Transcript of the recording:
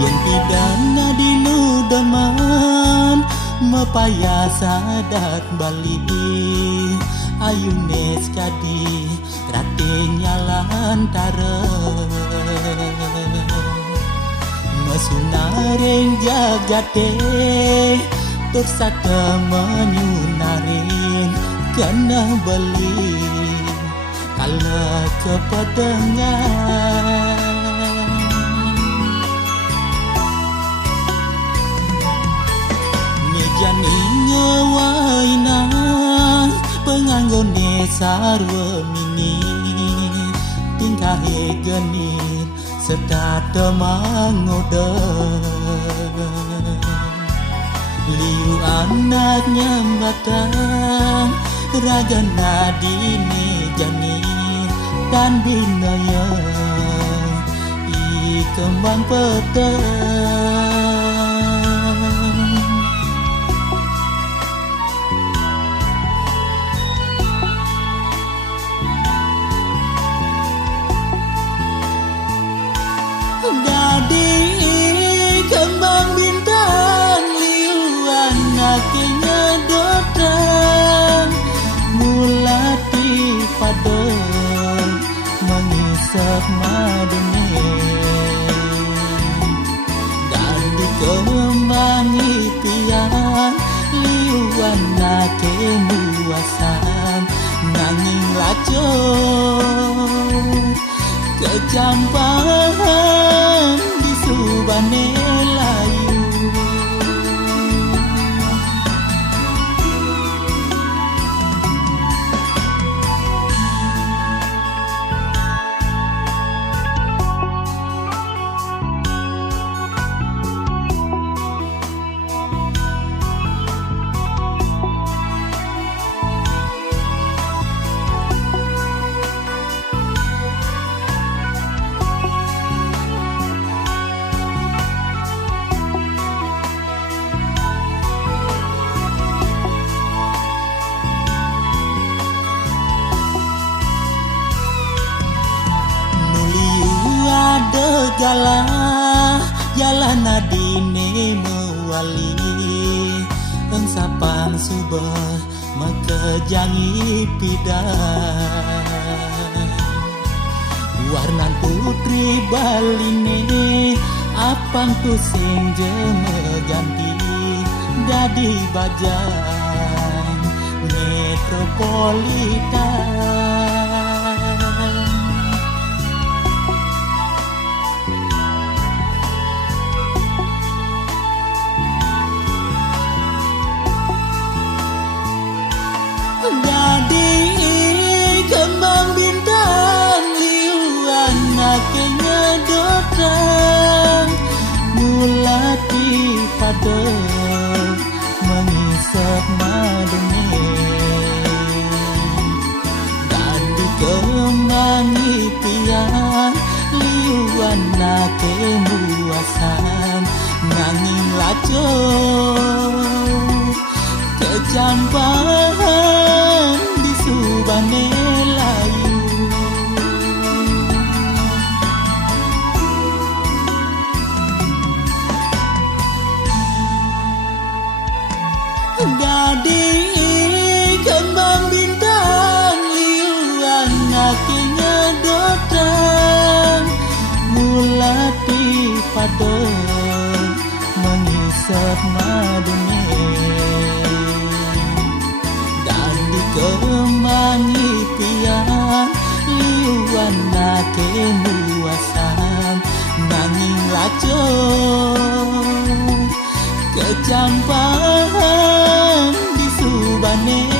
Yen pidana dinu deman mepaya sadat balik ayune sekadi rate nyalantara mesunareng jagate tersata menyunaring kena beli kala kepadengan jani ngewaina penganggone sarwa mini tingkahe genit serta temangoda liu anaknya batang raga nadine jani dan binaya i kembang petang Dadi kembang bintang liuan akhirnya datang mulati pada mengisap madune dan di kembang impian liuan akhir muasan nanging lacur kecampahan di subane layu galah jalan nadine mewali sapang subah maka jangi pidan warnan putri baline apang pusing jeme ganti dadi bajang metropolitan kembang bintang liuan akhirnya datang mulati pada mengisap madune dan di kembang impian liuan akhir muasan nanging lacur kecampahan di subane layu dadi kembang bintang liuan akhirnya datang mulati pada mengisap madune dan di kembang impian liuan akhir muasan nanging lacur kecampahan di subane